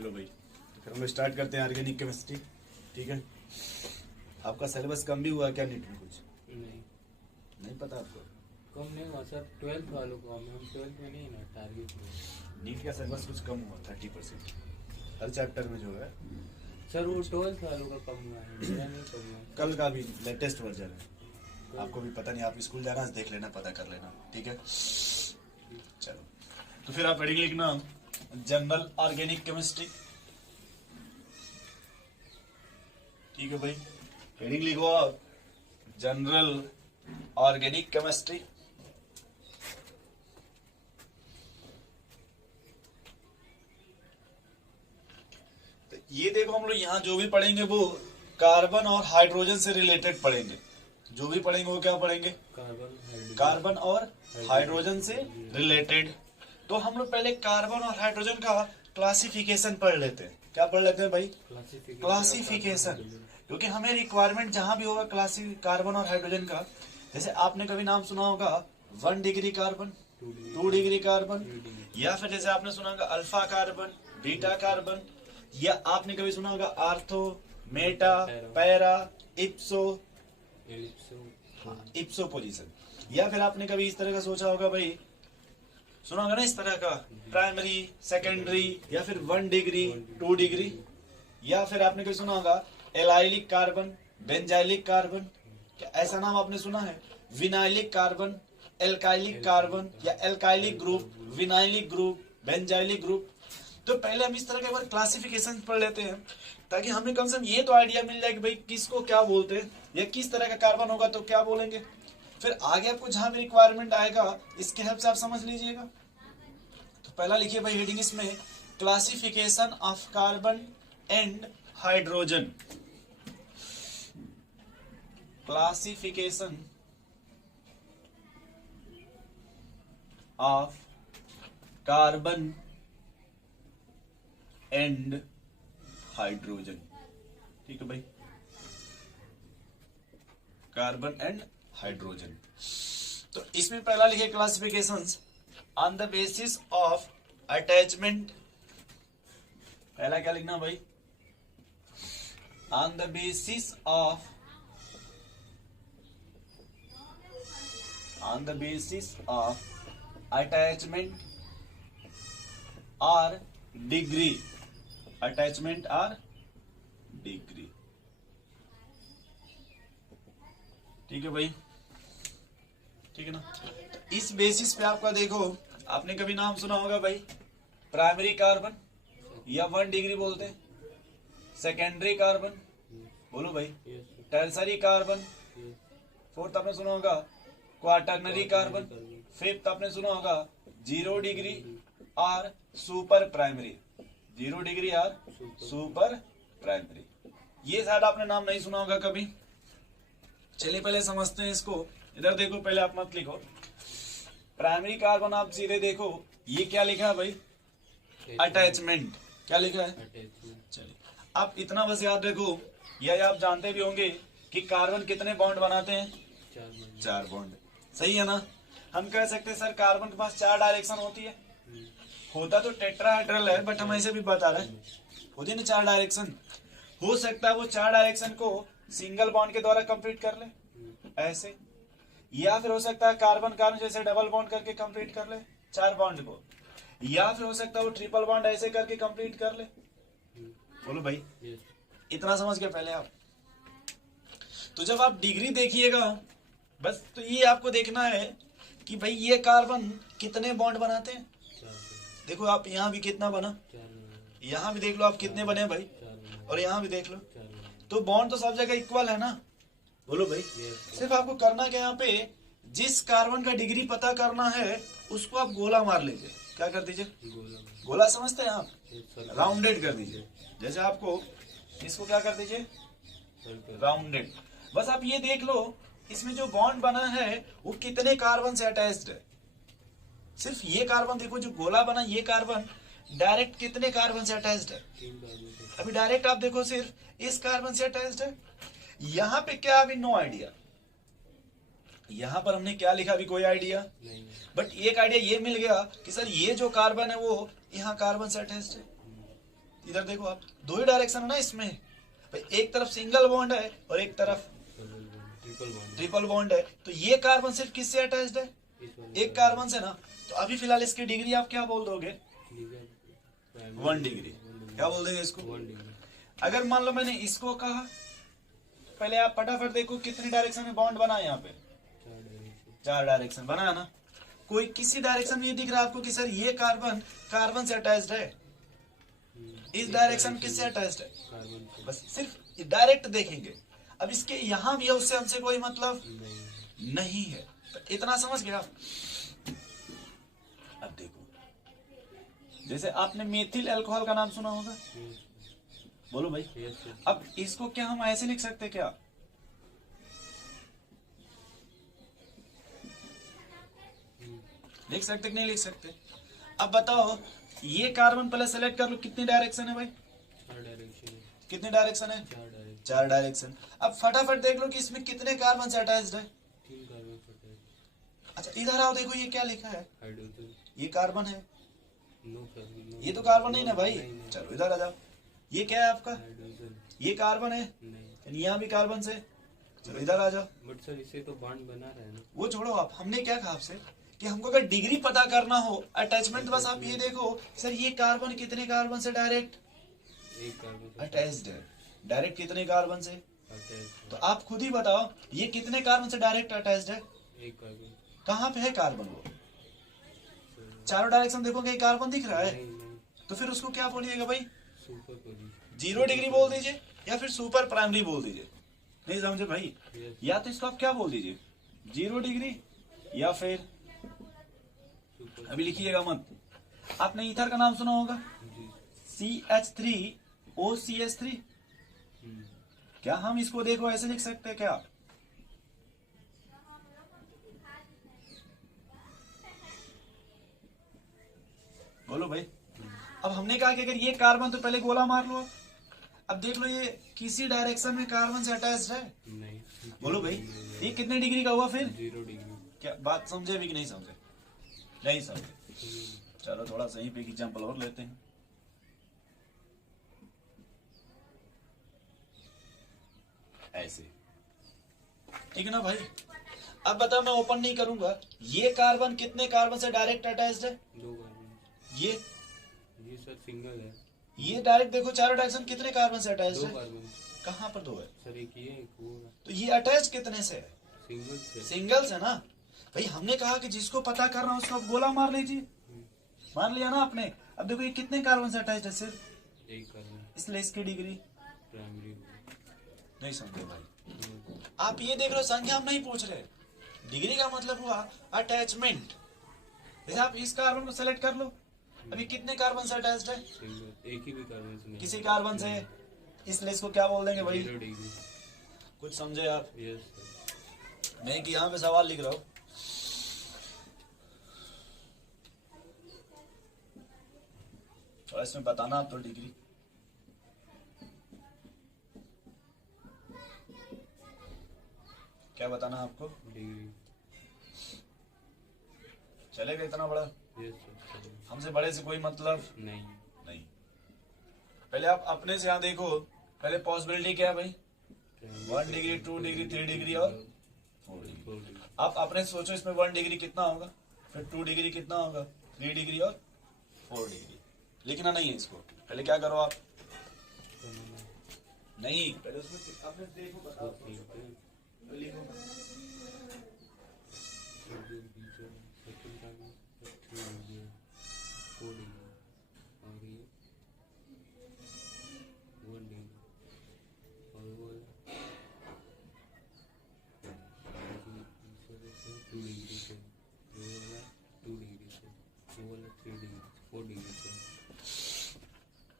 चलो भाई, तो फिर हम लोग स्टार्ट करते हैं ऑर्गेनिक केमिस्ट्री। ठीक है, आपका सिलेबस कम भी हुआ क्या नीट में? कुछ नहीं पता आपको? कम नहीं हुआ सर, 12th वालों को हम 12th में नहीं ना टारगेट में। नीट का सिलेबस कुछ कम हुआ 30% हर चैप्टर में जो है। सर वो 12th वालों का कम हुआ है, मेरा नहीं कम हुआ है। कल का भी लेटेस्ट वर्जन है, आपको भी पता नहीं, आप स्कूल जाना देख लेना, पता कर लेना। ठीक है, चलो तो फिर आप हेडिंग लिखना जनरल ऑर्गेनिक केमिस्ट्री। ठीक है भाई, हेडिंग लिखो आप जनरल ऑर्गेनिक केमिस्ट्री। तो ये देखो, हम लोग यहाँ जो भी पढ़ेंगे वो कार्बन और हाइड्रोजन से रिलेटेड पढ़ेंगे। जो भी पढ़ेंगे वो क्या पढ़ेंगे? कार्बन और हाइड्रोजन से रिलेटेड। तो हम लोग पहले कार्बन और हाइड्रोजन का क्लासिफिकेशन पढ़ लेते हैं। क्या पढ़ लेते हैं भाई? क्लासिफिकेशन। क्योंकि हमें रिक्वायरमेंट जहां भी होगा कार्बन और हाइड्रोजन का, जैसे आपने कभी नाम सुना होगा 1 डिग्री कार्बन, 2 डिग्री कार्बन, या फिर जैसे आपने सुना होगा अल्फा कार्बन, बीटा कार्बन, या आपने कभी सुना होगा आर्थो, मेटा, पैरा, इप्सो, इप्सो पोजीशन। या फिर आपने कभी इस तरह का सोचा होगा भाई, सुना होगा ना इस तरह का प्राइमरी, सेकेंडरी, या फिर 1 डिग्री, 2 डिग्री, या फिर आपने कभी सुना होगा एलाइलिक कार्बन, बेंजाइलिक कार्बन। क्या ऐसा नाम आपने सुना है? विनाइलिक कार्बन, एल्काइलिक कार्बन, या alkylic group, vinylic group, benzylic group. तो पहले हम इस तरह के एक बार क्लासिफिकेशन पढ़ लेते हैं, ताकि हमें कम से कम ये तो आइडिया मिल जाए कि भाई किसको क्या बोलते हैं, या किस तरह का कार्बन होगा तो क्या बोलेंगे। फिर आगे आपको जहां भी रिक्वायरमेंट आएगा इसके हेल्प से आप समझ लीजिएगा। तो पहला लिखिए भाई हेडिंग इसमें, classification of carbon and hydrogen. Classification of carbon and hydrogen. ठीक है भाई, कार्बन एंड हाइड्रोजन। तो इसमें पहला लिखे classifications on the basis of attachment. पहला क्या लिखना भाई? On the basis of attachment और डिग्री। अटैचमेंट और डिग्री। ठीक है भाई, ठीक है ना। तो इस बेसिस पे आपका देखो, आपने कभी नाम सुना होगा भाई प्राइमरी कार्बन, या 1 डिग्री बोलते हैं, सेकेंडरी कार्बन, बोलो भाई, टर्सरी कार्बन, फोर्थ आपने सुना होगा क्वाटर्नरी कार्बन, फिफ्थ आपने सुना होगा 0 डिग्री और सुपर प्राइमरी। 0 डिग्री और सुपर प्राइमरी। ये शायद आपने नाम नहीं सुना होगा कभी। चलिए पहले समझते हैं इसको। इधर देखो, पहले आप मत लिखो प्राइमरी कार्बन, आप सीधे देखो ये क्या लिखा है भाई? अटैचमेंट। क्या लिखा है? चलिए आप इतना बस याद रखो, या आप जानते भी होंगे कि कार्बन कितने बॉन्ड बनाते हैं? 4 बॉन्ड। सही है ना। हम कह सकते हैं सर कार्बन के पास 4 डायरेक्शन होती है। होता तो टेट्राहेड्रल है, बट हम ऐसे भी बता रहे हैं, होती ना 4 डायरेक्शन। हो सकता है वो 4 डायरेक्शन को सिंगल बॉन्ड के द्वारा कंप्लीट कर ले ऐसे, या फिर हो सकता है कार्बन कार्बन जैसे डबल बॉन्ड करके कंप्लीट कर ले 4 बॉन्ड को, या फिर हो सकता है वो ट्रिपल बॉन्ड ऐसे करके कंप्लीट कर ले। बोलो भाई, इतना समझ गए पहले आप? तो जब आप डिग्री देखिएगा बस, तो ये आपको देखना है कि भाई ये कार्बन कितने बॉन्ड बनाते हैं। देखो आप यहाँ भी कितना बना, यहाँ भी देख लो आप कितने बने भाई, और यहाँ भी देख लो। तो बॉन्ड तो सब जगह इक्वल है ना। बोलो भाई, सिर्फ आपको करना क्या, यहाँ पे जिस कार्बन का डिग्री पता करना है उसको आप गोला मार लीजिए। क्या कर दीजिए? गोला समझते हैं आप? राउंडेड कर दीजिए। जैसे आपको इसको क्या कर दीजिए? राउंडेड। बस आप ये देख लो इसमें जो बॉन्ड बना है वो कितने कार्बन से अटैच्ड है। सिर्फ ये कार्बन देखो, जो गोला बना ये कार्बन डायरेक्ट कितने कार्बन से अटैच्ड है? अभी डायरेक्ट आप देखो सिर्फ इस कार्बन से अटैच्ड है। यहाँ पे क्या, अभी नो आइडिया। यहाँ पर हमने क्या लिखा, अभी कोई आइडिया नहीं। बट एक आइडिया ये मिल गया कि सर ये जो कार्बन है वो यहाँ कार्बन से अटैच्ड है। इधर देखो आप, दो ही डायरेक्शन है ना इसमें भाई, एक तरफ सिंगल बॉन्ड है और एक तरफ ट्रिपल बॉन्ड है। तो ये कार्बन सिर्फ किससे अटैच्ड है? एक कार्बन से ना। तो अभी फिलहाल इसकी डिग्री आप क्या बोल दोगे? 1 डिग्री। क्या बोल देंगे इसको? 1 डिग्री। अगर मान लो मैंने इसको कहा, तो पहले आप फटाफट देखो कितनी डायरेक्शन में बॉन्ड बना है यहाँ पे? 4 डायरेक्शन बना है ना। कोई किसी डायरेक्शन में ये दिख रहा है आपको कि सर ये कार्बन कार्बन से अटैच्ड है, इस डायरेक्शन किससे अटैच्ड है? बस सिर्फ डायरेक्ट देखेंगे। अब इसके यहां भी है, उससे हमसे कोई मतलब नहीं है। तो इतना समझ गया? अब देखो, जैसे आपने मेथिल अल्कोहल का नाम सुना होगा, बोलो भाई। अब इसको क्या हम ऐसे लिख सकते क्या? लिख सकते कि नहीं लिख सकते? अब बताओ, ये कार्बन पहले सेलेक्ट कर लो, कितनी डायरेक्शन है भाई? 4 डायरेक्शन है। कितनी डायरेक्शन है? 4 डायरेक्शन। अब फटाफट देख लो कि इसमें कितने कार्बन से अटैच्ड है? 3 कार्बन से अटैच्ड। अच्छा इधर आओ, देखो ये क्या लिखा है? हाइड्रोजन। ये कार्बन है? No sir, no. ये तो कार्बन नहीं ना भाई। नहीं। चलो इधर आ जाओ, ये क्या है आपका? हाइड्रोजन। ये कार्बन है? नहीं। यहाँ भी कार्बन से। चलो इधर आ जाओ। बट सर इससे तो बॉन्ड बना रहा है ना। वो छोड़ो, आप हमने क्या कहा आपसे कि हमको अगर डिग्री पता करना हो अटैचमेंट, बस आप ये देखो सर ये कार्बन कितने कार्बन से डायरेक्ट एक कार्बन से अटैच्ड है, डायरेक्ट कितने कार्बन से? अटैच्ड। तो आप खुद ही बताओ ये कितने कार्बन से डायरेक्ट अटैच्ड है? एक कार्बन। कहाँ पे है कार्बन? वो चारों डायरेक्शन देखोगे कार्बन दिख रहा है। नहीं। तो फिर उसको क्या बोलिएगा भाई? Super position. 0 डिग्री बोल दीजिए या फिर सुपर प्राइमरी बोल दीजिए। नहीं समझे भाई? Yes. या तो इसको आप क्या बोल दीजिए, 0 डिग्री या फिर सुपर। अभी लिखिएगा मत। आपने ईथर का नाम सुना होगा, जी। CH3OCH3। क्या हम इसको देखो ऐसे लिख सकते हैं क्या? बोलो भाई। अब हमने कहा कि अगर ये कार्बन, तो पहले गोला मार लो। अब देख लो ये किसी डायरेक्शन में कार्बन से अटैच्ड है? नहीं। बोलो भाई, ये कितने डिग्री का हुआ फिर? 0 डिग्री। क्या बात समझे भी कि नहीं समझे? नहीं समझे। चलो थोड़ा सही पे एग्जाम्पल और लेते हैं। ऐसे ठीक है ना भाई? अब बता, मैं ओपन नहीं करूंगा, ये कार्बन कितने कार्बन से डायरेक्ट अटैच्ड है? 2 कार्बन। ये सर सिंगल है। ये डायरेक्ट देखो, चारों डायरेक्शन कितने कार्बन से अटैच्ड 2 है? कार्बन। कहाँ पर 2 है? सर एक ये एक वो है। तो ये अटैच कितने से है? सिंगल से। सिंगल से ना भाई। हमने कहा कि जिसको पता करना उसको आप गोला मार लीजिए। मान लिया ना आपने। अब देखो ये कितने कार्बन से अटैच्ड है? सिर्फ 1 कार्बन। इसलिए इसकी डिग्री प्राइमरी। नहीं समझे भाई? आप ये देख लो, संख्या हम नहीं पूछ रहे, डिग्री का मतलब हुआ अटैचमेंट। जैसे आप इस कार्बन को सेलेक्ट कर लो, अभी कितने कार्बन से अटैच्ड है? सिंगल। एक ही भी कार्बन से नहीं। किसी कार्बन से, इसलिए इसको क्या बोल देंगे भाई? 0 डिग्री। कुछ समझे आप? Yes sir. मैं कि यहाँ पे सवाल लिख रहा हूँ। थोड़ा इसमें बताना आप तो डिग्री। क्या बताना आपको? डिग्री। चलेगा इतना बड़ा? Yes sir. हमसे बड़े से कोई मतलब नहीं। नहीं। पहले आप अपने से यहाँ देखो, पहले पॉसिबिलिटी क्या है भाई? 1 डिग्री, 2 डिग्री, 3 डिग्री और 4 डिग्री। 4 डिग्री। आप अपने सोचो इसमें 1 डिग्री कितना होगा, फिर 2 डिग्री कितना होगा, 3 डिग्री और 4 डिग्री। लिखना नहीं है इसको, पहले क्या करो आप? नहीं, पहले उसमें आपने देखो, बताओ लिखो।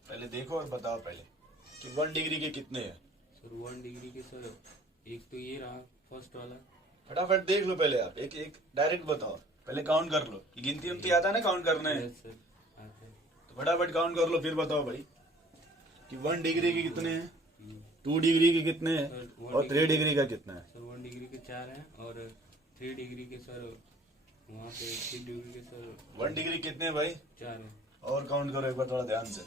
पहले देखो और बताओ पहले कि 1 डिग्री के कितने हैं? सर 1 डिग्री के सर एक तो ये रहा फर्स्ट वाला। फटाफट देख लो पहले आप, एक एक डायरेक्ट बताओ, पहले काउंट कर लो। ये गिनती उनती आता है ना काउंट करने, यस सर आता है। तो फटाफट काउंट कर लो, फिर बताओ भाई कि 1 डिग्री के कितने हैं, 2 डिग्री के कितने हैं सर, और 3 डिग्री का कितना है? सर 1 डिग्री के 4 हैं और 3 डिग्री के सर वहाँ पे 3 डिग्री के सर 1 डिग्री कितने हैं भाई? 4 हैं। और काउंट करो एक बार थोड़ा ध्यान से।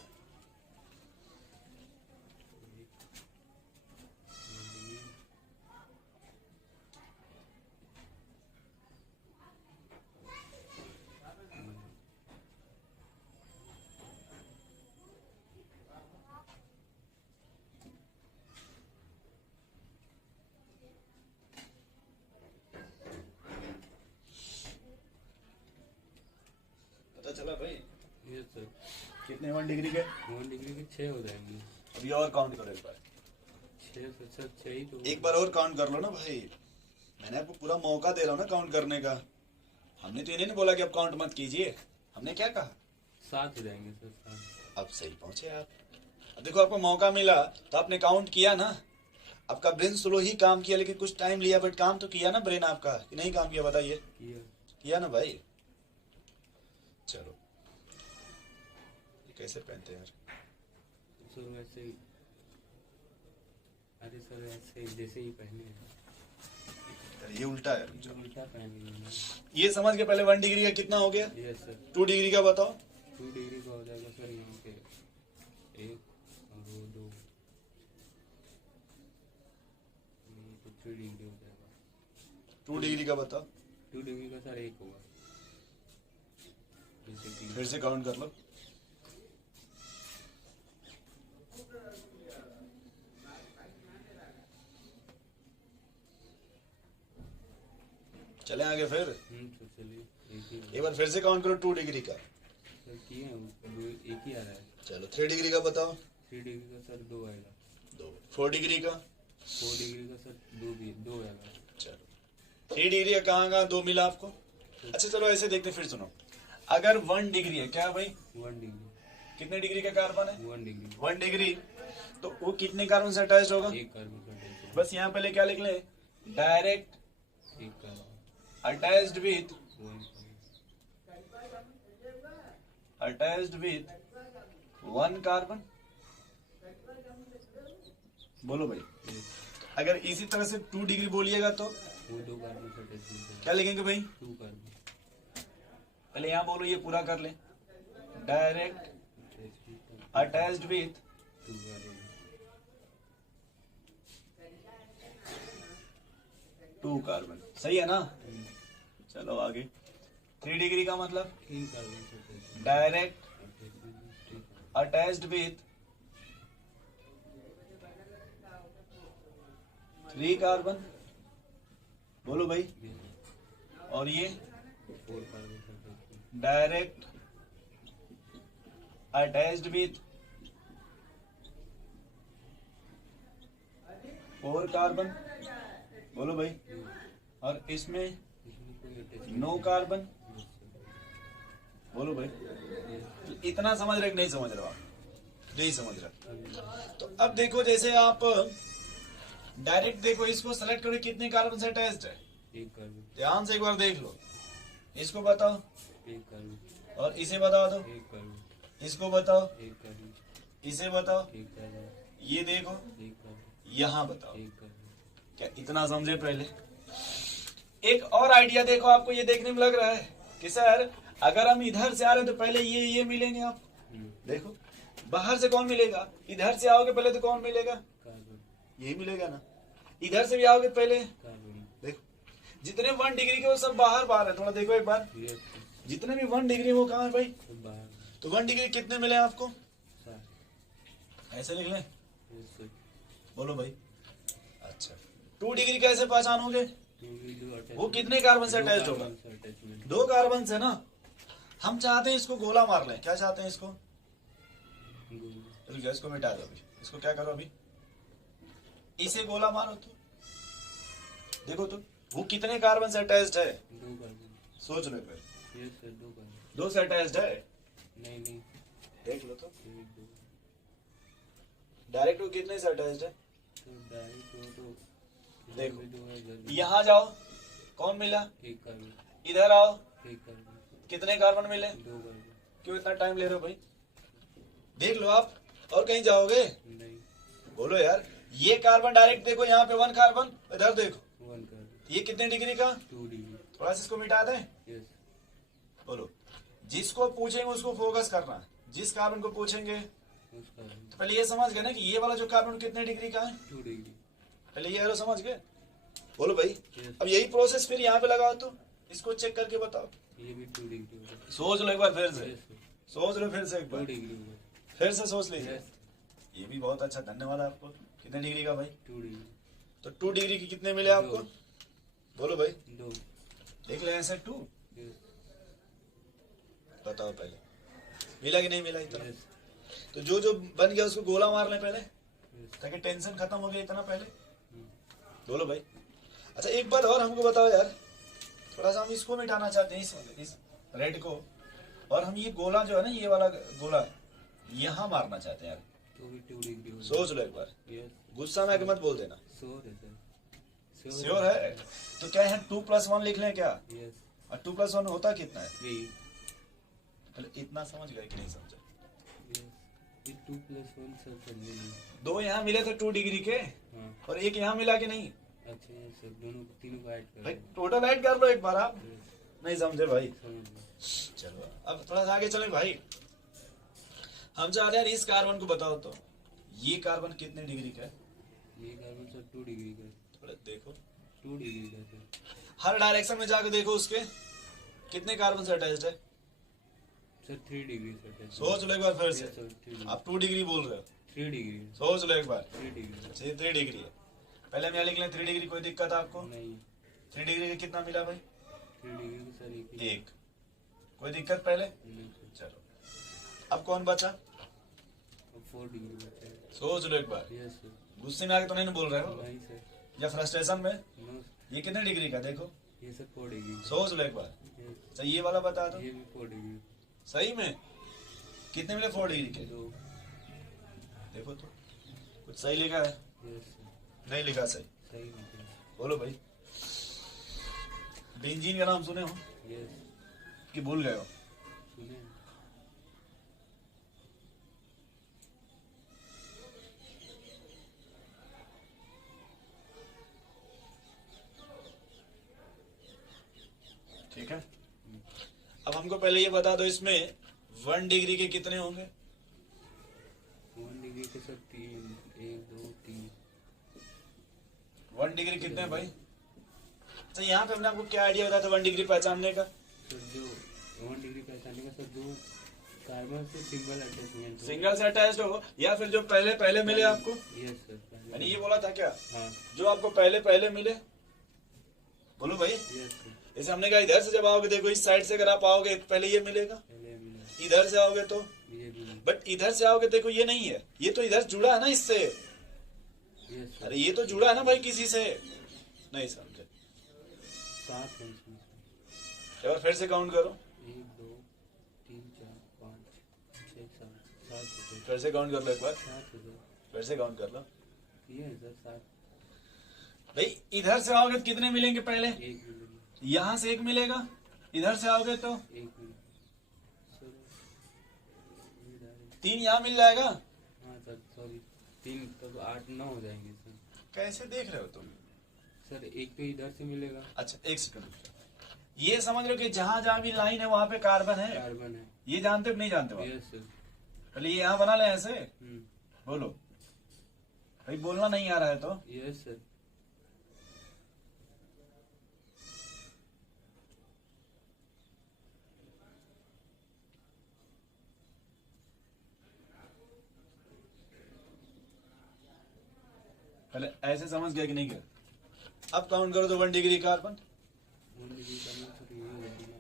चला भाई। Yes sir. कितने 1 डिग्री के? 1 डिग्री के 6 हो जाएंगे। अभी और काउंट करो एक बार। 6 सर 6 ही तो। एक बार और काउंट कर लो ना भाई, मैंने आपको पूरा मौका दे रहा हूँ ना काउंट करने का। हमने तो इन्हें नहीं बोला कि आप काउंट मत कीजिए, हमने क्या कहा? 7 हो जाएंगे सर 7। अब सही पहुंचे आप। अब देखो आपको मौका मिला तो आपने काउंट किया ना। आपका ब्रेन स्लो ही काम किया, लेकिन कुछ टाइम लिया, बट काम तो किया ना ब्रेन आपका, कि नहीं काम किया? बताइए। किया ना भाई। चलो, ये कैसे पहनते हैं यार? सर वैसे ही। अरे सर ऐसे जैसे ही पहने हैं। ये उल्टा है। जो उल्टा पहने हैं। ये समझ के पहले 1 डिग्री का कितना हो गया? Yes sir. 2 डिग्री का बताओ। 2 डिग्री का हो जाएगा सर यहाँ पे 1 और वो 2, तो 3 डिग्री हो जाएगा। 2 डिग्री का बताओ। 2 डिग्री का सर 1 होगा। जैसे कि फिर से काउंट कर लो। चले आगे फिर। तो चलिए एक ही एक बार फिर से काउंट करो 2 डिग्री का। सर किए हैं एक ही आ रहा है। चलो 3 डिग्री का बताओ। 3 डिग्री का सर 2 आएगा। 2। 4 डिग्री का? 4 डिग्री का सर 2 आएगा। चलो 3 डिग्री का कहाँ 2 मिला आपको? अच्छा चलो ऐसे देखते फिर सुनो। अगर 1 डिग्री है, क्या भाई? 1 डिग्री। कितने डिग्री का कार्बन है? 1 डिग्री। 1 डिग्री, तो वो कितने कार्बन से अटैच होगा? 1 कार्बन का टेंशन। बस यहाँ पहले क्या लिख ले? Direct 1 carbon. Attached with 1 carbon. बोलो भाई। अगर इसी तरह से 2 डिग्री बोलिएगा तो वो 2 कार्बन का टेंशन। क्या लिखेंगे भाई? 2 कार्बन। पहले यहाँ बोलो, ये पूरा कर ले। Direct attached with 2 carbon. 2 carbon. सही है ना? चलो आगे। 3 डिग्री का मतलब 3 कार्बन का tension. Direct attached with 3 carbon. बोलो भाई। और ये 4 कार्बन का tension. Direct attached with 4 carbon. बोलो भाई। और इसमें इसमें कोई अटैचमेंट 9 कार्बन। नहीं। बोलो भाई। तो इतना समझ रहे कि नहीं समझ रहे आप? नहीं समझ रहे। तो अब देखो, जैसे आप डायरेक्ट देखो, इसको सेलेक्ट करो कितने कार्बन से अटैच्ड है। 1 कार्बन। ध्यान से एक बार देख लो। इसको बताओ 1 कार्बन। और इसे बता दो। 1 कार्बन। इसको बताओ, 1 कार्बन। इसे बताओ। 1 कार्बन। ये देखो, 1 कार्बन। यहाँ बताओ। 1 कार्बन। क्या इतना समझे? पहले एक और आइडिया देखो, आपको ये देखने में लग रहा है कि सर अगर हम इधर से आ रहे हैं तो पहले ये मिलेंगे। आप देखो, बाहर से कौन मिलेगा? इधर से आओगे पहले तो कौन मिलेगा? कार्बन। यही मिलेगा ना। इधर से भी आओगे पहले, कार्बन। देखो जितने 1 डिग्री के वो सब बाहर बाहर है। थोड़ा देखो एक बार, यस जितने भी 1 डिग्री वो कहाँ है भाई? सर। बाहर। तो 1 डिग्री कितने मिले आपको? 7। ऐसे लिख लें। Yes sir. बोलो भाई। अच्छा 2 डिग्री कैसे पहचानोगे? 2 भी 2 अटैच। वो कितने कार्बन से अटैच होगा? 2 कार्बन से ना। हम चाहते हैं इसको गोला मार लें। क्या चाहते हैं इसको? रुक जाओ, इसको मिटा दो अभी। इसको क्या करो अभी? इसे गोला मारो तो देखो तो वो कितने कार्बन से अटैच्ड है? 2 कार्बन। सोच लो फिर। Yes sir 2 carbon. 2 से अटैच्ड है। नहीं देख लो तो 1 2। डायरेक्ट वो कितने से अटैच्ड है? तो डायरेक्ट वो तो देखो। 2 है इधर। यहाँ जाओ, कौन मिला? 1 कार्बन। इधर आओ, 1 कार्बन। कितने कार्बन मिले? 2 कार्बन। क्यों इतना टाइम ले रहे हो भाई? देख लो आप। और कहीं जाओगे? नहीं। बोलो यार। ये कार्बन डायरेक्ट देखो, यहाँ पे 1 कार्बन, इधर देखो 1 कार्बन। ये कितने डिग्री का? 2 डिग्री। थोड़ा सा इसको मिटा दें। यस। बोलो। जिसको पूछेंगे उसको फोकस करना है। जिस कार्बन को पूछेंगे उस कार्बन। तो पहले ये समझ गए ना कि ये वाला जो कार्बन कितने डिग्री का है? 2 डिग्री। पहले ये एरो समझ गए। बोलो भाई। यस। अब यही प्रोसेस फिर यहाँ पे लगाओ तो इसको चेक करके बताओ। ये भी 2 डिग्री होगा। सोच लो एक बार फिर से। Yes sir. सोच लो फिर से एक 2 बार। डिग्री होगा। फिर से सोच लीजिए। यस। ये भी बहुत अच्छा, धन्यवाद आपको। कितने डिग्री का भाई? 2 डिग्री। तो 2 डिग्री की कितने मिले आपको? बोलो भाई। 2। देख ले ऐसे 2। यस। बताओ पहले मिला कि नहीं मिला इतना? यस तो जो जो बन गया उसको गोला मार ले पहले, ताकि टेंशन खत्म हो गया इतना पहले। बोलो भाई। अच्छा एक बात और हमको बताओ यार, थोड़ा सा हम इसको मिटाना चाहते हैं, इस रेड को, और हम ये गोला जो है ना, ये वाला गोला यहाँ मारना चाहते हैं यार। तो भी 2 डिग्री हो सोच लो एक बार, यस गुस्सा में आके मत बोल देना। श्योर है सर श्योर है? तो क्या है 2+1 लिख लें क्या? यस और 2+1 होता कितना है? 3 पहले इतना समझ गए कि नहीं समझे? यस ये 2+1 सर समझे नहीं। दो यहाँ मिले थे 2 डिग्री के, हाँ और एक यहाँ मिला कि नहीं? अच्छा यस सर दोनों तीनों को ऐड कर भाई दो। टोटल ऐड कर लो एक बार आप। Yes, नहीं समझे भाई? समझ गया। चलो अब थोड़ा सा आगे चले भाई। हम चाह रहे हैं इस कार्बन को बताओ तो, ये कार्बन कितने डिग्री का है? ये कार्बन सर 2 डिग्री का है। थोड़ा देखो, 2 डिग्री का सर हर डायरेक्शन में जाके देखो उसके कितने कार्बन से अटैच्ड है। सर 3 डिग्री सर सोच लो एक बार फिर से। यस सर 3 डिग्री आप 2 डिग्री बोल रहे हो, 3 डिग्री सोच लो एक बार। 3 डिग्री अच्छा 3 डिग्री है, पहले हम यहाँ लिख लें 3 डिग्री, कोई दिक्कत है आपको? नहीं 3 डिग्री का कितना मिला भाई? 3 डिग्री का सर एक ही एक। कोई दिक्कत पहले? नहीं सर चलो अब कौन बचा? अब 4 डिग्री बचा है। सोच लो एक बार। यस सर गुस्से में आके तो नहीं बोल रहे हो, नहीं सर या फ्रस्ट्रेशन में? नो ये कितने डिग्री का देखो, ये सर 4 डिग्री सोच लो एक बार। यस अच्छा ये वाला बता दो, ये भी 4 डिग्री सही में कितने मिले 4 डिग्री के? 2 देखो तो कुछ सही लिखा है? यस सर नहीं लिखा सही? सही निकला बोलो भाई। बेंजीन का नाम सुने हो यस कि भूल गए हो? सुने ठीक है, अब हमको पहले ये बता दो, इसमें 1 डिग्री के कितने होंगे? 1 डिग्री के सर 3 1 2 3 1 डिग्री कितने हैं भाई? अच्छा यहाँ पे हमने आपको क्या आइडिया बताया था 1 डिग्री पहचानने का? सर जो 1 डिग्री पहचानने का सर जो कार्बन से सिंगल अटैचमेंट हो सिंगल से अटैच्ड हो, या फिर जो पहले पहले मिले आपको? यस सर मैंने पहले ये बोला था क्या, हाँ जो आपको पहले पहले मिले? बोलो भाई। यस सर जैसे हमने कहा इधर से जब आओगे, देखो इस साइड से अगर आप आओगे तो पहले ये मिलेगा, पहले मिला इधर से आओगे तो, ये भी मिला बट इधर से आओगे देखो ये नहीं है, ये तो इधर जुड़ा है ना इससे। यस सर अरे ये तो जुड़ा है ना भाई किसी से, नहीं समझे? 7 है इसमें सर एक बार फिर से काउंट करो, 1 2 3 4 5 6 7 7 है फिर से काउंट कर लो एक बार, 7 है सर फिर से काउंट कर लो ये है सर 7 भाई। इधर से आओगे तो कितने मिलेंगे पहले? 1 मिलेगा यहाँ से 1 मिलेगा, इधर से आओगे तो 1 मिलेगा सर ये डायरेक्ट 3 यहाँ मिल जाएगा। हाँ सर सॉरी 3 तब 8 9 हो जाएंगे सर कैसे देख रहे हो तुम? सर एक तो इधर से मिलेगा अच्छा एक सेकंड, ये समझ लो कि जहां जहां भी लाइन है वहां पे कार्बन है, कार्बन है ये जानते हो कि नहीं जानते हो? यस सर पहले ये यहाँ बना ले ऐसे, हम्म बोलो भाई, बोलना नहीं आ रहा है तो। यस सर पहले ऐसे समझ गया कि नहीं गया? अब काउंट करो तो 1 डिग्री कार्बन, 1 डिग्री करना सर ये हो जाएगा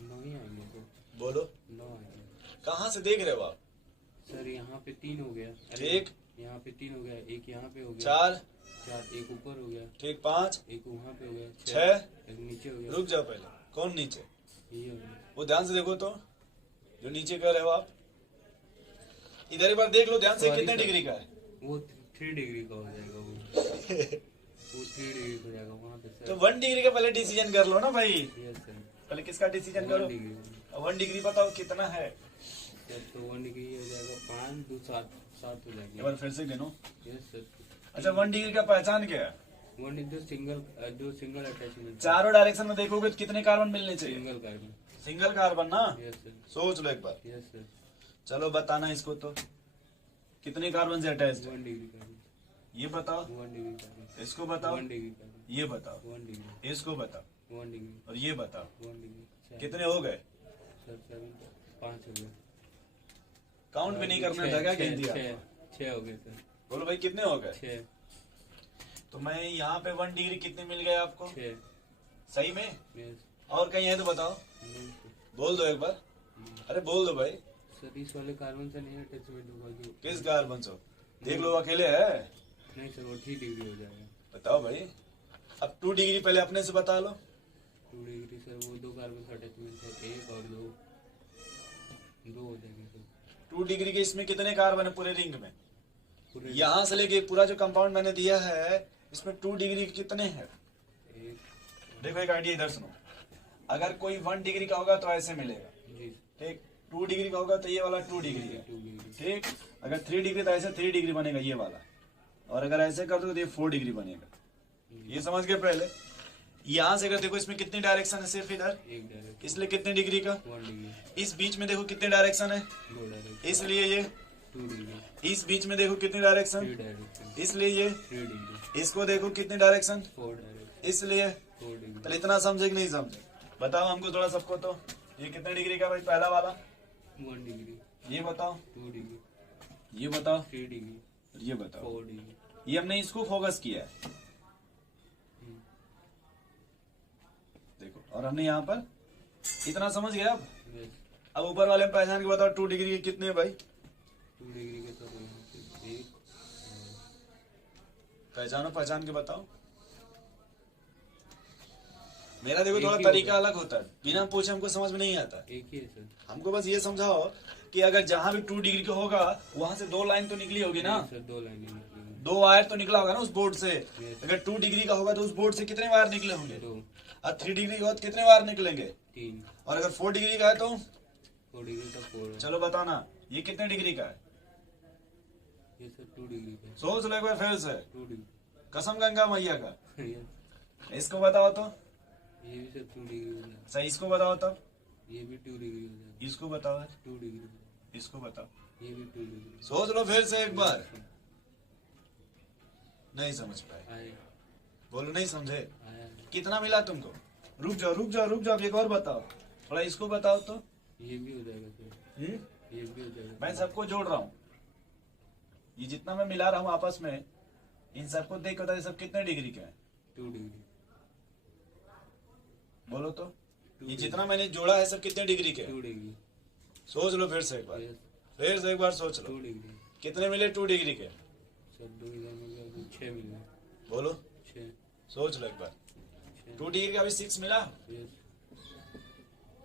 9 ही आएंगे सर बोलो 9 आएंगे कहाँ से देख रहे हो आप? सर यहाँ पे 3 हो गया ठीक। यहाँ पे 3 हो गया एक यहाँ पे हो गया 4 4 एक ऊपर हो गया ठीक, 5 एक वहाँ पे हो गया 6 एक नीचे हो गया रुक जाओ पहले, कौन नीचे? ये हो गया वो ध्यान से देखो तो, जो नीचे कर रहे हो आप, इधर एक बार देख लो ध्यान से, Sorry, कितने sir. डिग्री का है? वो 3 डिग्री का हो जाएगा वो 3 डिग्री का हो जाएगा वहाँ पे तो सर 1 डिग्री का पहले डिसीजन कर लो ना भाई। यस सर पहले किसका डिसीजन 1 करो? डिग्री 1 डिग्री बताओ कितना है? सर तो 1 डिग्री हो जाएगा 5 2 7 7 हो एक जाएंगे बार फिर से गिनो। यस सर अच्छा 1 डिग्री का पहचान क्या है? 1 डिग्री जो सिंगल अटैचमेंट चारों डायरेक्शन में देखोगे तो कितने कार्बन मिलने चाहिए? सिंगल कार्बन सिंगल कार्बन ना, यस सर सोच लो एक बार। यस सर चलो बताना इसको तो, कितने कार्बन से अटैच्ड है? 1 डिग्री कार्बन ये बताओ, 1 डिग्री कार्बन इसको बताओ, 1 डिग्री कार्बन ये बताओ, 1 डिग्री इसको बताओ, 1 डिग्री और ये बताओ, 1 डिग्री कितने हो गए? सर 7 5 हो गए काउंट भी नहीं करना था क्या? कह दिया। 6 हो गए सर बोलो भाई कितने हो गए? 6 तो मैं यहाँ पे 1 डिग्री कितने मिल गए आपको? 6 सही में? यस। और कहीं है तो बताओ, बोल दो एक बार, अरे बोल दो भाई। सर इस वाले कार्बन से नहीं अटैचमेंट होगा जो। किस कार्बन से? देख लो अकेले है। नहीं सर वो 3 डिग्री हो जाएगा। बताओ भाई, अब 2 डिग्री पहले अपने से बता लो। 2 डिग्री सर वो 2 कार्बन का अटैचमेंट है, 1 और 2, 2 हो जाएंगे सर। 2 डिग्री के इसमें कितने कार्बन है पूरे रिंग में? पूरे यहाँ से लेके पूरा जो कंपाउंड मैंने दिया है इसमें 2 डिग्री के कितने हैं? 1 देखो एक आइडिया इधर सुनो, अगर कोई 1 डिग्री का होगा तो ऐसे मिलेगा, जी ठीक। 2 डिग्री का होगा तो ये वाला 2 डिग्री है, 2 डिग्री। ठीक। अगर 3 डिग्री तो ऐसे 3 डिग्री बनेगा ये वाला, और अगर ऐसे कर दो तो ये 4 डिग्री बनेगा। ये समझ गए पहले? यहाँ से अगर देखो इसमें कितनी डायरेक्शन है, सिर्फ इधर, 1 डायरेक्ट इसलिए कितने डिग्री का? 1 डिग्री। इस बीच में देखो कितने डायरेक्शन है, 2 डायरेक्ट इसलिए ये। 2 डिग्री। इस बीच में देखो कितनी डायरेक्शन, 3 डायरेक्ट इसलिए ये। 3 डिग्री। इसको देखो कितनी डायरेक्शन, 4 डायरेक्ट इसलिए। 4 डिग्री। पहले इतना समझे कि नहीं समझे? बताओ हमको थोड़ा सबको तो, ये कितने डिग्री का भाई पहला वाला? 1 डिग्री। ये बताओ, 2 डिग्री। ये बताओ, 3 डिग्री। ये बताओ। 4 डिग्री। ये हमने इसको फोकस किया है, देखो। और हमने यहाँ पर इतना समझ गया। यस। अब ऊपर वाले में पहचान के बताओ 2 डिग्री के कितने भाई? 2 डिग्री के सर यहाँ पे 1 पहचानो, पहचान के बताओ। मेरा देखो एक थोड़ा ही तरीका होगा। अलग होता है, बिना पूछे हमको समझ में नहीं आता। एक ही है सर। हमको बस ये समझाओ कि अगर जहां भी 2 डिग्री का होगा वहां से 2 लाइन तो निकली होगी ना, सर 2 लाइनें निकलेंगी। 2 वायर तो निकला होगा ना उस बोर्ड से। Yes. अगर 2 डिग्री का होगा तो उस बोर्ड से कितने वायर निकले होंगे? 2 और 3 डिग्री का होगा तो कितने वायर निकलेंगे? 3 और अगर 4 डिग्री का है तो? 4 डिग्री का 4 है। चलो बताना ये कितने डिग्री का है? ये सर 2 डिग्री का। सोच लो एक बार फिर से, 2 डिग्री। कसम गंगा मैया का। ये इसको बताओ तो भी सर 2 डिग्री हो जाएगा। सही, इसको बताओ तब, ये भी 2 डिग्री हो जाएगा। इसको बताओ, 2 डिग्री। इसको बताओ। ये भी 2 डिग्री। सोच लो फिर से एक बार। नहीं समझ पाए? आया बोलो नहीं समझे? आया। कितना मिला तुमको? रुक जाओ रुक जाओ रुक जाओ, एक और बताओ, थोड़ा इसको बताओ तो। ये भी हो जाएगा सर। ये भी हो जाएगा। मैं सबको जोड़ रहा हूँ, ये जितना मैं मिला रहा हूँ आपस में, इन सबको देख के बताइए सब कितने डिग्री के हैं? 2 डिग्री। बोलो तो, ये जितना मैंने जोड़ा है सब कितने डिग्री के हैं? 2 डिग्री। सोच लो फिर से एक बार, यस। फिर से एक बार सोच 2 लो, डिग्री। कितने मिले 2 डिग्री के? सर 2 इधर मिल गया तो 6 मिल गया। बोलो, 6 सोच लो एक बार। 6। 2 डिग्री का भी 6 मिला? यस।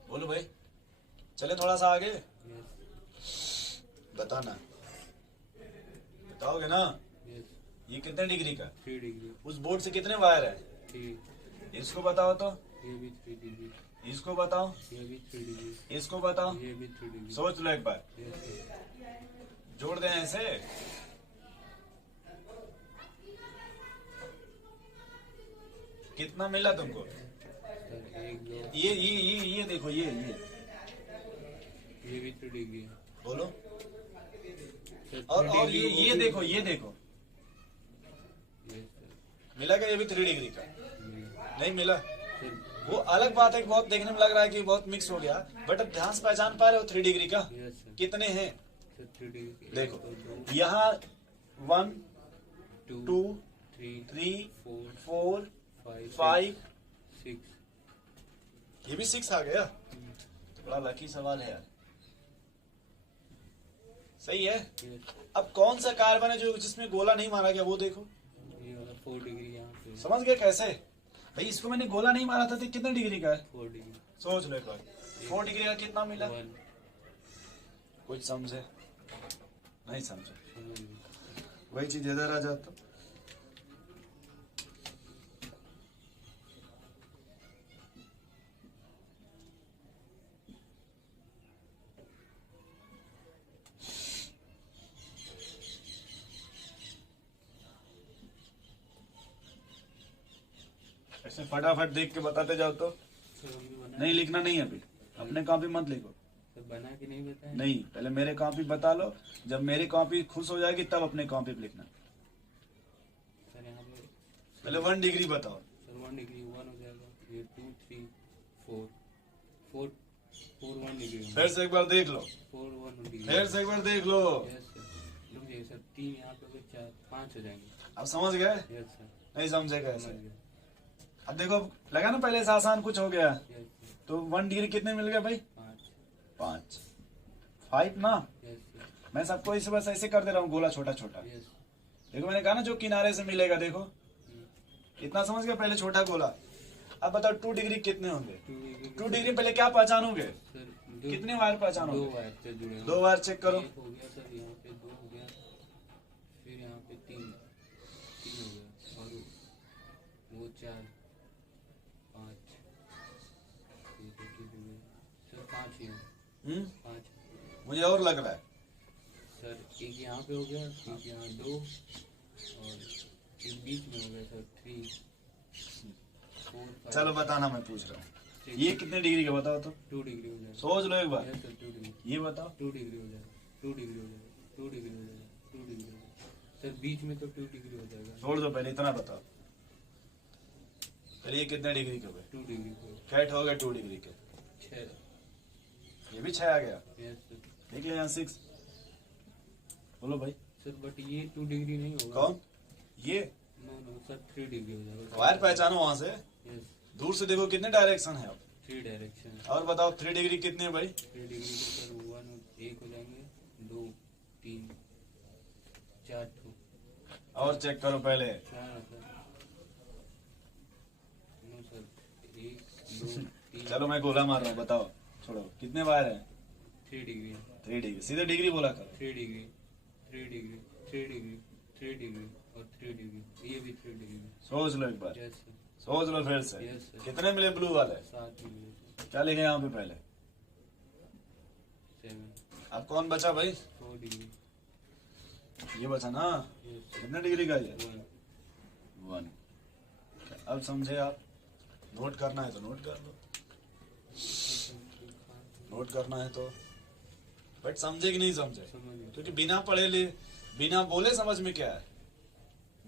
बोलो भाई, चले थोड़ा सा आगे, यस। बताना, बताओगे ना? यस। ये कितने डिग्री का? 3 डिग्री। उस बोर्ड से कितने वायर है? 3। इसको बताओ तो, ये भी 3 डिग्री। इसको बताओ, ये भी 3 डिग्री। इसको बताओ। ये भी 3 डिग्री। सोच लो एक बार, यस। जोड़ दें ऐसे। कितना मिला तुमको? सर 1 2। ये देखो, ये ये भी 3 डिग्री है। बोलो। सर और 3 डिग्री ये वो भी- देखो, ये देखो, यस सर। मिला क्या? ये भी 3 डिग्री का ये- नहीं मिला? सर वो अलग बात है कि बहुत देखने में लग रहा है कि बहुत मिक्स हो गया, बट अब ध्यान से पहचान पा रहे हो 3 डिग्री का यस सर। कितने हैं? सर 3 डिग्री के देखो 2 यहाँ 1 2 2 3 3 4 4 5 5, 6। ये भी 6 आ गया। बड़ा लकी सवाल है यार, सही है। यस। अब कौन सा कार्बन है जो जिसमें गोला नहीं मारा गया वो देखो, ये वाला 4 डिग्री यहाँ पे। समझ गए कैसे? भाई इसको मैंने गोला नहीं मारा था तो कितने डिग्री का है? 4 डिग्री। सोच लो एक बार, 4 डिग्री का कितना मिला? 1 कुछ समझे? नहीं समझे? समझ गए। वही चीज इधर आ जाता। ऐसे फटाफट देख के बताते जाओ तो। सर हम भी बना नहीं लिखना नहीं है अभी, अपने कॉपी मत लिखो। सर बना के नहीं बताया। नहीं, पहले मेरे कॉपी बता लो, जब मेरी कॉपी खुश हो जाएगी तब अपने कॉपी पे लिखना। सर यहाँ पे पहले 1 डिग्री बताओ। सर 1 डिग्री 1 हो जाएगा। ये 2 3 4 4 4 1 डिग्री फिर से एक बार देख लो, 4 1 डिग्री। फिर से एक बार देख लो। Yes sir. रुक जाइए सर, 3 यहाँ पे 4 5 हो जाएंगे। अब समझ गए? Yes sir. नहीं समझे समझ कैसे? गए। अब देखो लगा ना पहले से आसान कुछ हो गया, यस तो 1 डिग्री कितने मिल गए भाई? 5 5 5 ना। यस मैं सबको इस बस ऐसे कर दे रहा हूँ गोला छोटा छोटा। यस देखो मैंने कहा ना जो किनारे से मिलेगा, देखो इतना समझ गया, पहले छोटा गोला। अब बताओ 2 डिग्री कितने होंगे? 2 डिग्री पहले क्या पहचानोगे? सर कितने वायर 2 पहचानोगे? वायर से जुड़े 2 वायर चेक करो। एक हो गया सर, यहाँ पे 2 हो गया, फिर यहाँ पे 3 हो गया, और वो 4 5 सर 5 ही है 5 मुझे और लग रहा है। सर। एक यहाँ पे हो गया, एक यहाँ 2, और एक बीच में हो गया सर 3 4 5 चलो बताना, मैं पूछ रहा हूँ ये कितने डिग्री का बताओ तो। 2 डिग्री हो जाएगा। सोच लो एक बार, यस सर 2 डिग्री, ये बताओ। 2 डिग्री हो जाएगा, 2 डिग्री हो जाएगा, 2 डिग्री हो जाएगा, 2 डिग्री हो जाएगा सर, बीच में तो 2 डिग्री हो जाएगा। छोड़ दो, पहले इतना बताओ। पहले ये कितने डिग्री के हुए? 2 डिग्री को कैट हो गए 2 डिग्री के, 6 ये भी 6 आ गया। Yes sir. देख लिया यहाँ 6। बोलो भाई। सर बट ये 2 डिग्री नहीं होगा। कौन? ये नो नो सर 3 डिग्री हो जाएगा। वायर पहचानो वहां से, यस दूर से देखो कितने डायरेक्शन है। अब 3 डायरेक्शन। और बताओ 3 डिग्री कितने है भाई? 3 डिग्री तो सर 1 हो जाएंगे, 2 3 4 तो और चेक करो पहले। 4 सर। नो सर 1 2 3 चलो मैं गोला मार रहा हूँ, बताओ। छोड़ो, कितने वायर है? 3 डिग्री 3 डिग्री, सीधे डिग्री बोला करो। 3 डिग्री 3 डिग्री 3 डिग्री 3 डिग्री और 3 डिग्री, ये भी 3 डिग्री। सोच लो एक बार, यस सर। सोच लो फिर से। Yes, sir. कितने मिले ब्लू वाले? 7 डिग्री सर। क्या लिखे यहाँ पे पहले? 7 अब कौन बचा भाई? 4 डिग्री। ये बचा ना। Yes sir. कितने डिग्री का ये? 1 1। अब समझे आप? नोट करना है तो नोट कर लो, नोट करना है तो। बट समझे कि नहीं समझे? समझ गया। क्योंकि बिना पढ़े ले, बिना बोले समझ में क्या है?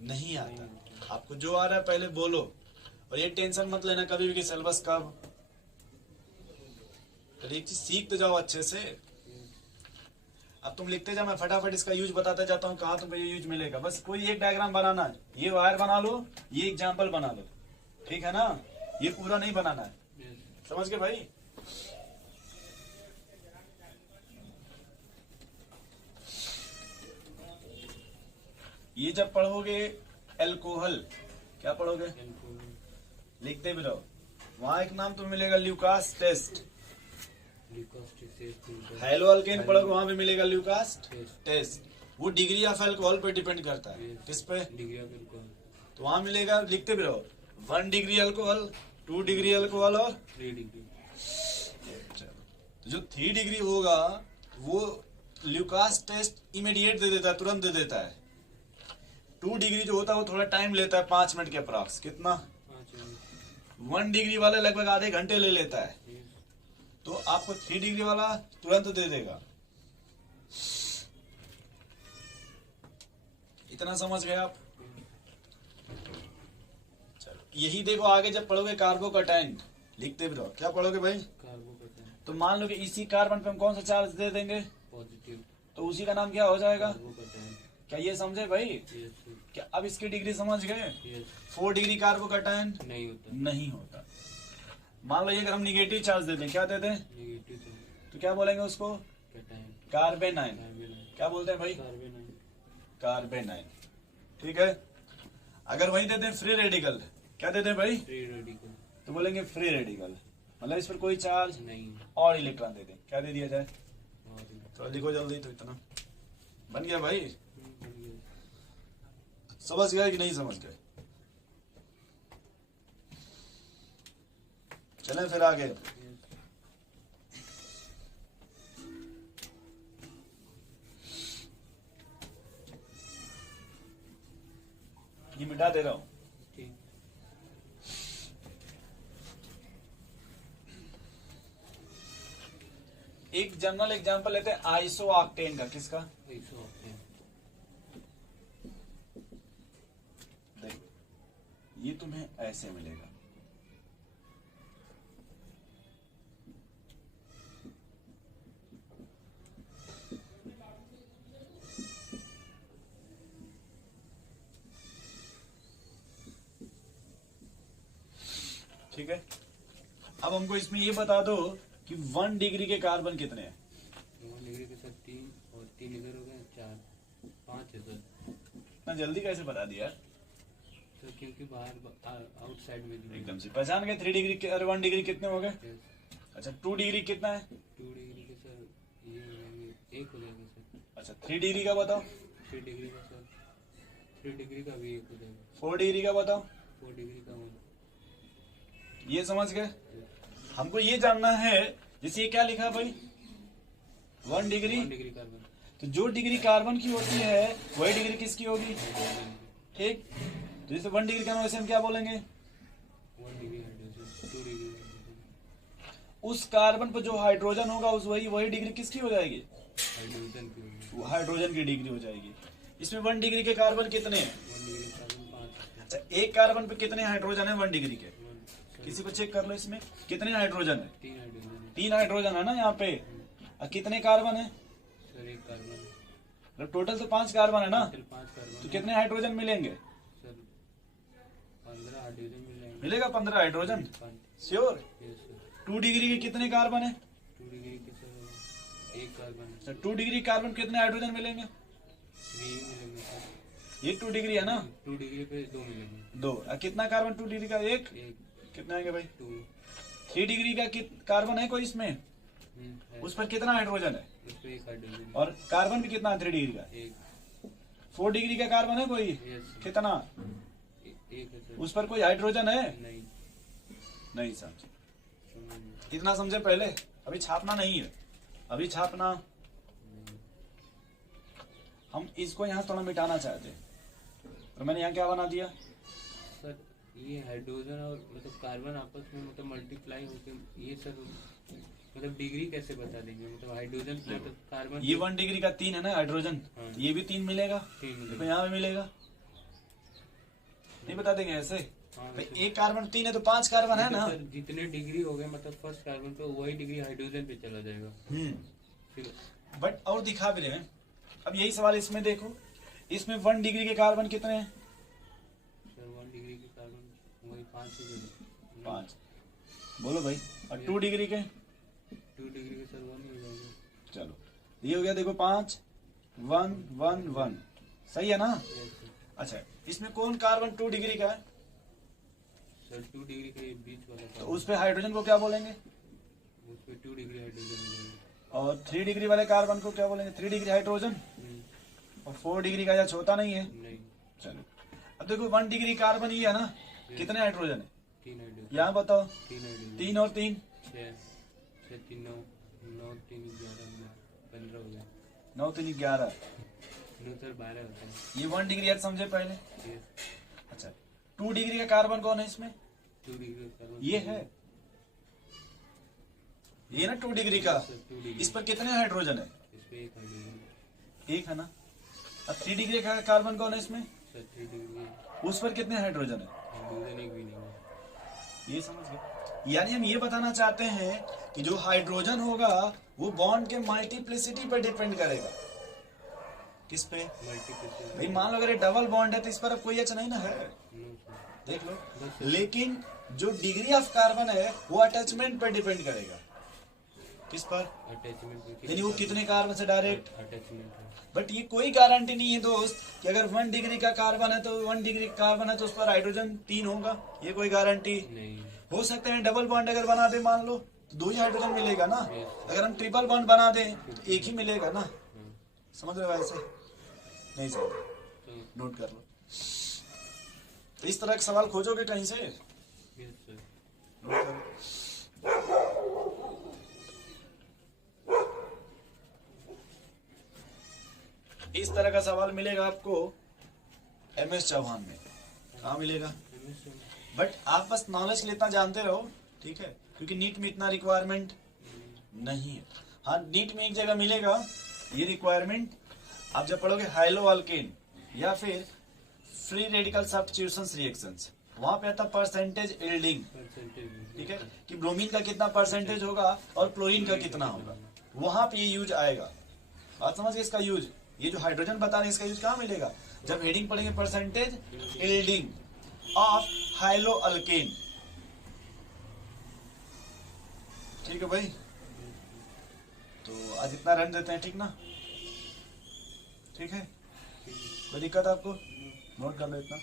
नहीं आता। आपको जो आ रहा है पहले बोलो, और ये टेंशन मत लेना कभी भी कि सिलेबस कब। तो एक चीज सीख तो जाओ अच्छे से। अब तुम लिखते जाओ, मैं फटाफट इसका यूज बताता जाता हूँ, कहाँ तुमको ये यूज मिलेगा। बस कोई एक डायग्राम बनाना है, ये वायर बना लो, ये एग्जाम्पल बना लो, ठीक है ना? ये पूरा नहीं बनाना है, यस समझ गए भाई? ये जब पढ़ोगे एल्कोहल, क्या पढ़ोगे? लिखते भी रहो। वहां एक नाम तो मिलेगा ल्यूकास टेस्ट। हेलो अल्केन पढ़ोगे, वहां भी मिलेगा ल्यूकास टेस्ट। वो डिग्री ऑफ अल्कोहल पे डिपेंड करता है। किस पे? Degree of alcohol. तो वहां मिलेगा, लिखते भी रहो। 1 डिग्री अल्कोहल, 2 डिग्री अल्कोहल और 3 डिग्री। तो जो 3 डिग्री होगा वो ल्यूकास टेस्ट इमीडिएट दे देता है, तुरंत दे देता है। 2 डिग्री जो होता है वो थोड़ा टाइम लेता है, 5 मिनट के अप्रॉक्स। कितना? 1 डिग्री वाला लगभग आधे घंटे ले लेता है। तो आपको 3 डिग्री वाला तुरंत दे देगा। इतना समझ गए आप? चलो यही देखो, आगे जब पढ़ोगे कार्बोकैटायन, लिखते भी रहो। क्या पढ़ोगे भाई? कार्बोकैटायन तो मान लो कि इसी कार्बन पे हम कौन सा चार्ज दे देंगे, पॉजिटिव तो उसी का नाम क्या हो जाएगा? कार्बोकैटायन। क्या ये समझे भाई? यस क्या अब इसकी डिग्री समझ गए? यस 4 डिग्री कार्बोकैटायन नहीं होता। नहीं होता। मान लो ये अगर हम निगेटिव चार्ज दे दें, क्या दे दें? नेगेटिव तो क्या बोलेंगे उसको? कैटायन। कार्बेनाइन। कार्बेनाइन। क्या बोलते हैं भाई? कार्बेनाइन। कार्बेनाइन, ठीक है। अगर वही देते हैं फ्री रेडिकल, क्या देते हैं भाई? Free radical. तो बोलेंगे फ्री रेडिकल, मतलब इस पर कोई चार्ज नहीं। और इलेक्ट्रॉन दे दें। क्या दे दिया जाए? और तो लिखो जल्दी। तो इतना बन गया भाई? बन गया। समझ गए कि नहीं समझ गए? चलें फिर आगे। यस ये मिटा दे रहा हूं। ठीक। एक जनरल एग्जांपल लेते हैं आइसो ऑक्टेन का। किसका? 100 ऑक्टेन। देखो, ये तुम्हें ऐसे मिलेगा। ठीक है। अब हमको इसमें ये बता दो कि 1 डिग्री के कार्बन कितने हैं। 1 डिग्री के सर 3 और 3 इधर हो गए 4 5 है सर। इतना जल्दी कैसे बता दिया? सर क्योंकि बाहर आउटसाइड में दिया। एकदम से पहचान गए। 3 डिग्री के और 1 डिग्री कितने हो गए? Yes, अच्छा 2 डिग्री कितना है? 2 डिग्री के सर ये हो जाएंगे 1 हो जाएगा सर। अच्छा 3 डिग्री का बताओ। 3 डिग्री का सर 3 डिग्री का भी 1 हो जाएगा। 4 डिग्री का बताओ। 4 डिग्री का 1। ये समझ गए। हमको ये जानना है, जैसे ये क्या लिखा है भाई, 1 डिग्री। 1 degree carbon. तो जो डिग्री कार्बन की होती है वही डिग्री किसकी होगी? ठीक। तो जैसे 1 डिग्री का वैसे हम क्या बोलेंगे? 1 डिग्री हाइड्रोजन 2 डिग्री हाइड्रोजन। उस कार्बन पर जो हाइड्रोजन होगा उस वही डिग्री किसकी हो जाएगी? हाइड्रोजन की होगी। वो हाइड्रोजन की डिग्री हो जाएगी। इसमें 1 डिग्री के कार्बन कितने हैं? 1 डिग्री कार्बन 5। अच्छा एक कार्बन पे कितने हाइड्रोजन है 1 डिग्री के? किसी को चेक कर लो इसमें कितने हाइड्रोजन है। 3 हाइड्रोजन। 3 हाइड्रोजन है ना यहाँ पे। और कितने कार्बन है? Sir 1 carbon. मतलब टोटल तो 5 कार्बन है ना। Total 5 carbon. तो कितने हाइड्रोजन मिलेंगे? सर 15 हाइड्रोजन मिल जाएंगे। मिलेगा 15 hydrogen 5। Sure. Yes sir. 2 degree के कितने कार्बन है? 2 डिग्री के सर 1 कार्बन। तो 2 डिग्री कार्बन कितने हाइड्रोजन मिलेंगे? 3 मिलेंगे सर। ये 2 डिग्री है ना। 2 डिग्री पे 2 मिलेंगे। 2। कितना कार्बन 2 डिग्री का? 1। 1 कितना आएंगे भाई? 2। 3 डिग्री का कार्बन है कोई इसमें? है। उस पर कितना हाइड्रोजन है? उस पे 1 हाइड्रोजन। और कार्बन भी कितना है 3 डिग्री का? 1। 4 डिग्री का कार्बन है कोई? Yes sir. कितना? 1 है सर। उस पर कोई हाइड्रोजन है? नहीं। नहीं समझे। इतना समझे पहले। अभी छापना नहीं है, अभी छापना। हम इसको यहाँ थोड़ा मिटाना चाहते हैं, तो मैंने यहाँ क्या बना दिया? सर ये हाइड्रोजन और मतलब कार्बन आपस में मतलब मल्टीप्लाई होके ये सर मतलब डिग्री कैसे बता देंगे? मतलब हाइड्रोजन मतलब कार्बन। ये 1 डिग्री का 3 है ना हाइड्रोजन। हाँ। ये भी 3 मिलेगा। 3 देखो मिलेगा। यहाँ भी मिलेगा। नहीं बता देंगे ऐसे? हाँ, भाई तो- एक कार्बन 3 है तो 5 कार्बन है ना। सर जितने डिग्री हो गए मतलब फर्स्ट कार्बन पे वही डिग्री हाइड्रोजन पे चला जाएगा। फिर बट और दिखा भी रहे हैं। अब यही सवाल इसमें देखो, इसमें 1 डिग्री के कार्बन कितने हैं? सर 1 डिग्री के कार्बन वही 5 ही जगह। 5। बोलो भाई। और 2 डिग्री के? 2 डिग्री के सर 1 ही हो जाएगा। चलो ये हो गया। देखो 5 1 1 1 सही है ना। Yes sir. अच्छा इसमें कौन कार्बन 2 डिग्री का है? सर 2 डिग्री के बीच वाला तो कार्बन उस पे हाइड्रोजन को क्या बोलेंगे? उस पे 2 डिग्री हाइड्रोजन हो जाएगा। और 3 डिग्री वाले कार्बन को क्या बोलेंगे? 3 डिग्री हाइड्रोजन। और 4 डिग्री का या छोटा नहीं है। नहीं। चलो अब देखो 1 डिग्री कार्बन ये है ना। कितने हाइड्रोजन है 3 हाइड्रोजन। यहाँ बताओ? 3 हाइड्रोजन। 3 और 3 6 3 9 9 3 11 15 हो गया। 9 3 11। 9 सर 12 होता है। ये 1 डिग्री है समझे पहले। यस। अच्छा 2 डिग्री का कार्बन कौन है इसमें? 2 डिग्री कार्बन ये है। ये ना 2 डिग्री का। Sir 2 degree. इस पर कितने हाइड्रोजन है? इस पे 1 हाइड्रोजन। 1 है ना। अब 3 डिग्री का कार्बन कौन है इसमें? सर 3 डिग्री उस पर कितने हाइड्रोजन है? हाइड्रोजन एक भी नहीं है। ये समझ गए। यानी हम ये बताना चाहते हैं कि जो हाइड्रोजन होगा वो बॉन्ड के मल्टीप्लिसिटी पर डिपेंड करेगा। किस पे? मल्टीप्लिसिटी। भाई मान लो अगर डबल बॉन्ड है तो इस पर अब कोई एच नहीं ना है। No sir. देख लो। बस लेकिन जो डिग्री ऑफ कार्बन है वो अटैचमेंट पर डिपेंड करेगा। किस पर? अटैचमेंट। यानी वो कितने कार्बन से डायरेक्ट। अटैचमेंट है। बट ये कोई गारंटी नहीं है दोस्त कि अगर 1 डिग्री का कार्बन है तो 1 डिग्री कार्बन है तो उस पर हाइड्रोजन 3 होगा। ये कोई गारंटी नहीं। हो सकता है। डबल बॉन्ड अगर बना दे मान लो तो 2 ही हाइड्रोजन मिलेगा ना। Yes. अगर हम ट्रिपल बॉन्ड बना दें तो 1 ही मिलेगा ना। हाँ। समझ रहे हो? ऐसे नहीं समझ? तो नोट कर लो। तो इस तरह के सवाल खोजोगे कहीं से? Yes sir. नोट करो। इस तरह का सवाल मिलेगा आपको MS चौहान में। कहाँ मिलेगा? बट आप बस नॉलेज के लिए इतना जानते रहो, ठीक है? क्योंकि नीट में इतना रिक्वायरमेंट नहीं है। हाँ नीट में एक जगह मिलेगा ये रिक्वायरमेंट। आप जब पढ़ोगे हाइलो अल्केन या फिर फ्री रेडिकल सब्स्टिट्यूशन रिएक्शंस, वहां पे आता परसेंटेज यील्डिंग। ठीक है कि ब्रोमीन का कितना परसेंटेज होगा और क्लोरीन का कितना होगा, वहां पे ये यूज आएगा। बात समझ गए इसका यूज? ये जो हाइड्रोजन बता रहे हैं इसका यूज कहाँ मिलेगा? जब हेडिंग पढ़ेंगे percentage yielding of high-low alkane. ठीक है भाई, तो आज इतना रन देते हैं, ठीक ना? ठीक है, कोई दिक्कत आपको? नोट कर लो इतना।